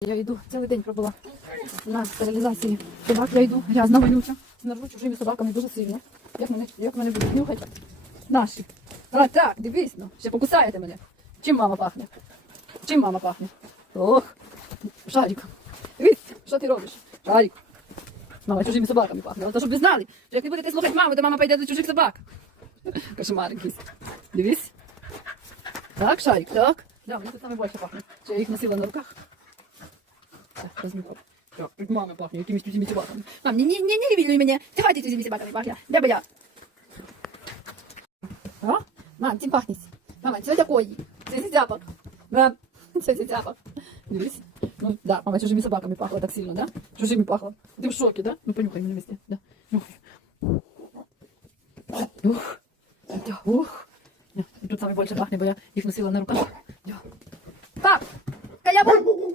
Я йду цілий день пробула на стерилізації собак. Я йду грязна, вонюча, нерву чужими собаками дуже сильно. Як мене, як мене будуть нюхати? Наші. А так, дивись, ну, ще покусаєте мене. Чим мама пахне? Чим мама пахне? Ох, Шарик. Дивись, що ти робиш? Шарик. Мама чужими собаками пахне. Але то, щоб ви знали, що як ви будете слухати маму, то мама пойде до чужих собак. Кошмар якийсь. Дивись. Так, Шарик, так. Да, мені тут саме більше пахне. Що я їх носила на руках. Так, розмікав. Так, від мами пахне, якимись чужими собаками. Мам, не, не, не, не ревілюй мене. Чого ти чужими собаками пахне? Де би я? А? Мам, чим пахнеш? Мама, що такої? Це за запах. Мам, за запах. Дивись. Ну, да, мама чужими собаками пахла так сильно, да? Чужими пахла. Ти в шокі, да? Ну, понюхай мене вместе. Да. Ух. Да, ух. Тут саме більше пахне, бо я їх носила на руках. Да. Пап, Калябу!